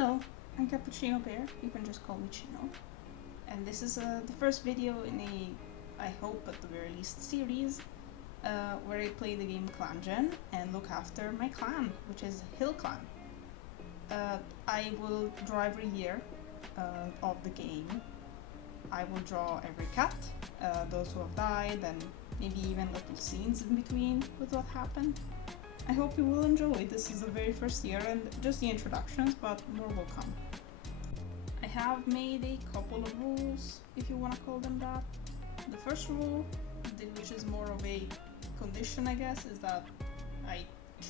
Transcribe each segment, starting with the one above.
Hello, I'm Cappuccino Bear, you can just call me Chino. And this is the first video in a, I hope at the very least, series where I play the game Clan Gen and look after my clan, which is Hillclan. I will draw every year of the game. I will draw every cat, those who have died, and maybe even little scenes in between with what happened. I hope you will enjoy. This is the very first year and just the introductions, but more will come. I have made a couple of rules, if you want to call them that. The first rule, which is more of a condition I guess, is that I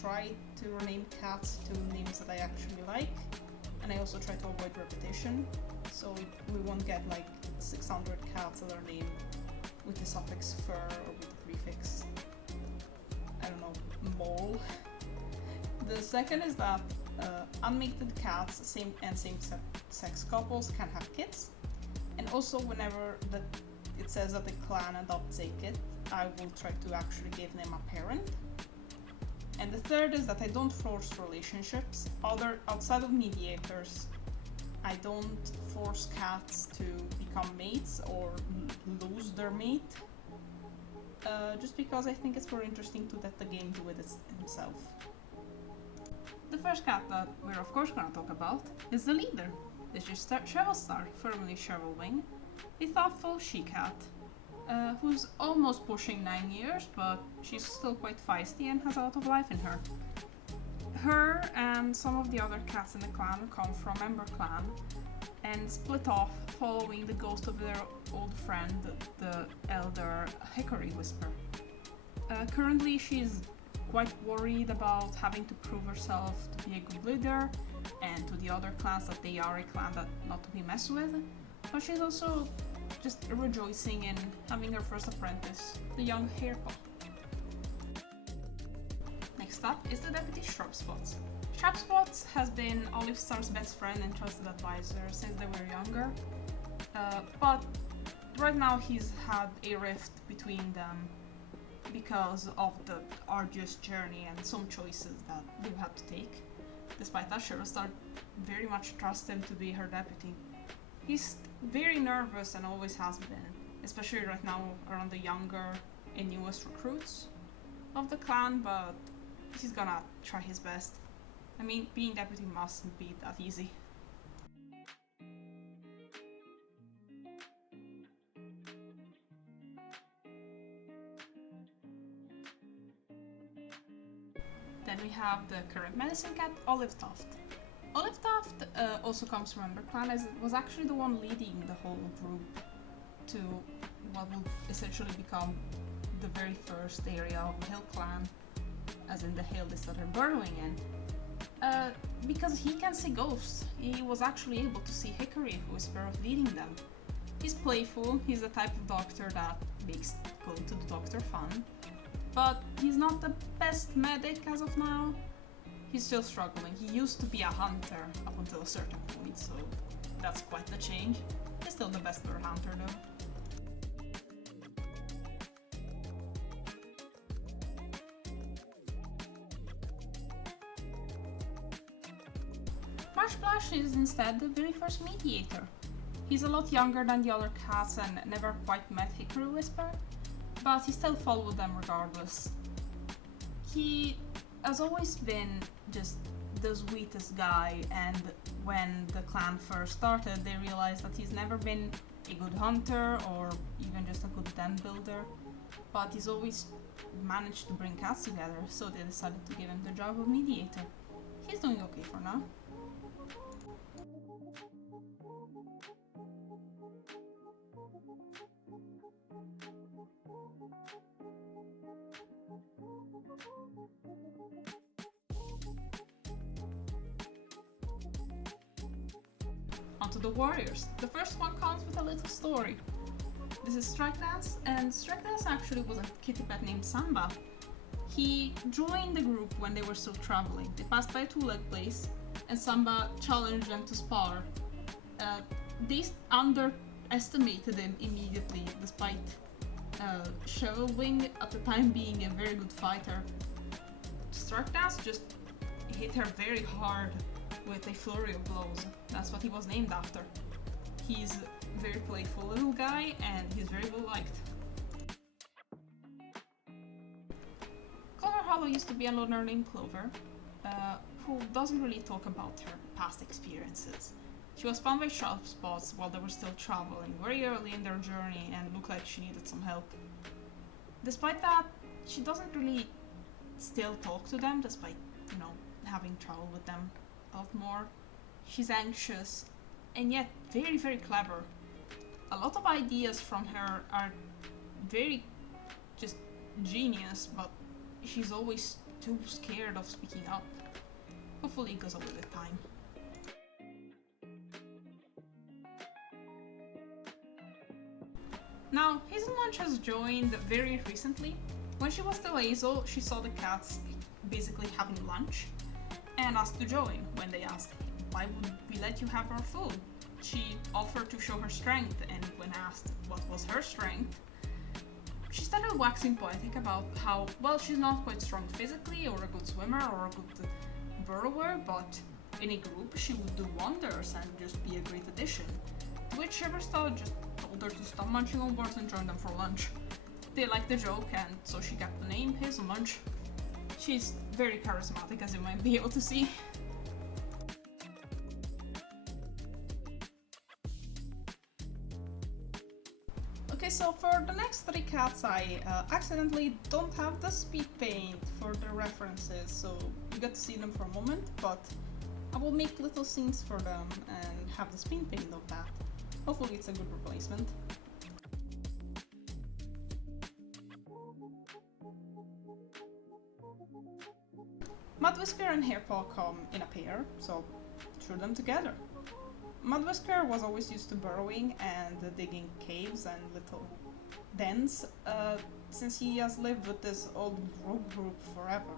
try to rename cats to names that I actually like, and I also try to avoid repetition, so we won't get like 600 cats that are named with the suffix fur or with the prefix, I don't know, mole. The second is that unmated cats same-sex couples can have kids, and also whenever it says that the clan adopts a kid, I will try to actually give them a parent. And the third is that I don't force relationships. Outside of mediators, I don't force cats to become mates or lose their mate. Just because I think it's more interesting to let the game do it himself. The first cat that we're of course going to talk about is the leader. This is Shevelstar, formerly Shevelwing, a thoughtful she-cat, who's almost pushing 9 years, but she's still quite feisty and has a lot of life in her. Her and some of the other cats in the clan come from Ember Clan and split off following the ghost of their old friend, the elder Hickory Whisper. Currently she's quite worried about having to prove herself to be a good leader and to the other clans that they are a clan that not to be messed with, but she's also just rejoicing in having her first apprentice, the young Hairpaw. Next up is the deputy Shrubspots. Shrubspots has been Olivestar's best friend and trusted advisor since they were younger, but right now he's had a rift between them because of the arduous journey and some choices that they've had to take. Despite that, Shevelstar very much trusts him to be her deputy. He's very nervous and always has been, especially right now around the younger and newest recruits of the clan, but he's gonna try his best. I mean, being deputy mustn't be that easy. Then we have the current medicine cat, Olivetoft. Olivetoft also comes from Ember Clan, as it was actually the one leading the whole group to what will essentially become the very first area of Hillclan, as in the hill they started burrowing in. Because he can see ghosts, he was actually able to see Hickory Whisper leading them. He's playful, he's the type of doctor that makes going to the doctor fun, but he's not the best medic as of now. He's still struggling. He used to be a hunter up until a certain point, so that's quite the change. He's still the best bird hunter though. Marshblash is instead the very first mediator. He's a lot younger than the other cats and never quite met Hickory Whisper, but he still followed them regardless. He has always been just the sweetest guy, and when the clan first started they realized that he's never been a good hunter or even just a good den builder, but he's always managed to bring cats together, so they decided to give him the job of mediator. He's doing okay for now. Onto the warriors. The first one comes with a little story. This is Strike Dance, and Strike Dance actually was a kitty pet named Samba. He joined the group when they were still traveling. They passed by a two-leg place, and Samba challenged them to spar. They underestimated him immediately, despite Shovelwing at the time being a very good fighter. Strike Dance just hit her very hard with a flurry of blows. That's what he was named after. He's a very playful little guy, and he's very well liked. Clover Hollow used to be a loner named Clover, who doesn't really talk about her past experiences. She was found by sharp spots while they were still traveling, very early in their journey, and looked like she needed some help. Despite that, she doesn't really still talk to them, despite, having trouble with them a lot more. She's anxious, and yet very, very clever. A lot of ideas from her are very just genius, but she's always too scared of speaking up. Hopefully it goes away with time. Now, Hazel Munch has joined very recently. When she was still Hazel, she saw the cats basically having lunch and asked to join. When they asked, why would we let you have our food? She offered to show her strength, and when asked what was her strength, she started waxing poetic about how, well, she's not quite strong physically, or a good swimmer, or a good burrower, but in a group she would do wonders and just be a great addition. To which Shiverstar just told her to stop munching on words and join them for lunch. They liked the joke, and so she got the name Hazel Munch. She's very charismatic, as you might be able to see. Okay, so for the next three cats, I accidentally don't have the speed paint for the references, so you get to see them for a moment, but I will make little scenes for them and have the speed paint of that. Hopefully it's a good replacement. Mudwhisker and Hairpaw come in a pair, so threw them together. Mudwhisker was always used to burrowing and digging caves and little dens, since he has lived with this old rogue group forever.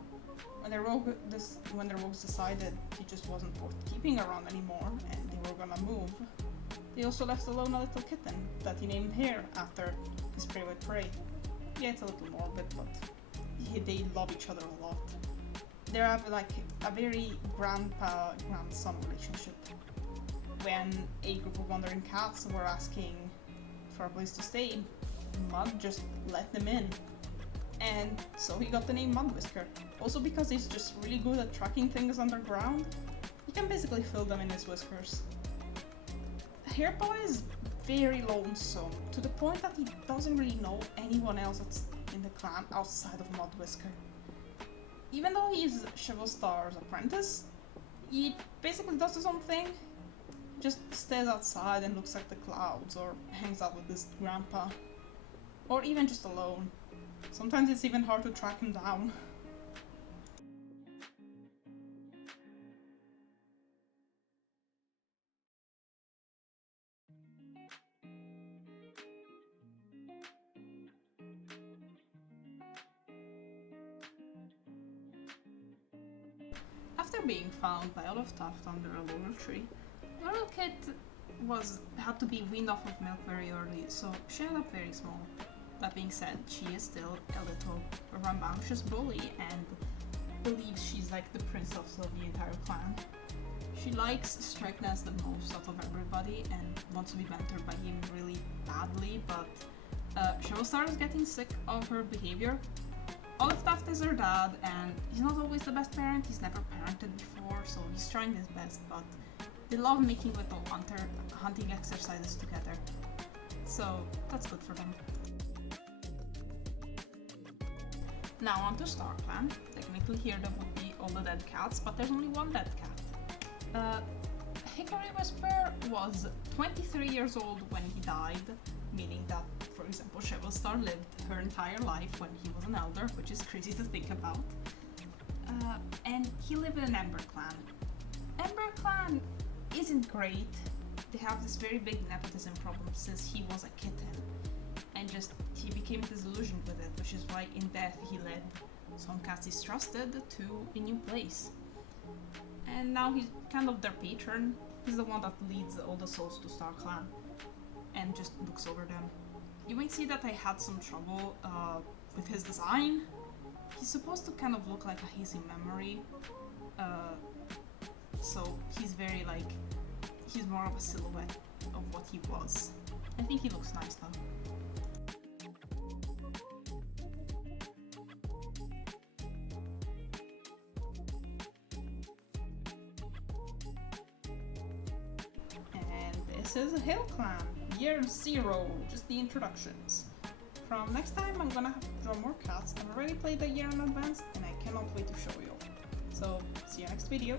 When the rogues decided he just wasn't worth keeping around anymore and they were gonna move, they also left alone a little kitten that he named Hare after his favorite prey. Yeah, it's a little morbid, but they love each other a lot. They have like a very grandpa-grandson relationship. When a group of wandering cats were asking for a place to stay, Mud just let them in. And so he got the name Mudwhisker. Also because he's just really good at tracking things underground, he can basically fill them in his whiskers. Hairpaw is very lonesome, to the point that he doesn't really know anyone else that's in the clan outside of Mudwhisker. Even though he's Shiverstar's apprentice, he basically does his own thing. Just stays outside and looks at the clouds, or hangs out with his grandpa. Or even just alone. Sometimes it's even hard to track him down. After being found by Olaf Taft under a laurel tree, Laurel Kit had to be weaned off of milk very early, so she ended up very small. That being said, she is still a little rambunctious bully and believes she's like the princess of the entire clan. She likes strictness the most out of everybody and wants to be mentored by him really badly, but Shiverstar is getting sick of her behavior. Olaf Taft is her dad, and he's not always the best parent. He's never parented before, so he's trying his best, but they love making little hunting exercises together. So that's good for them. Now on to StarClan. Technically here there would be all the dead cats, but there's only one dead cat. Hickory Whisper was 23 years old when he died, meaning that, for example, Shiverstar lived her entire life when he was an elder, which is crazy to think about. And he lived in an Ember Clan. Ember Clan isn't great. They have this very big nepotism problem since he was a kitten, and just he became disillusioned with it, which is why in death he led some cats he's trusted to a new place. And now he's kind of their patron. He's the one that leads all the souls to StarClan and just looks over them. You might see that I had some trouble with his design. He's supposed to kind of look like a hazy memory, so he's very like, he's more of a silhouette of what he was. I think he looks nice though. And this is Hillclan, Year 0, just the introductions. From next time I'm gonna have to draw more cats. I've already played a year in advance and I cannot wait to show you. So, see you next video.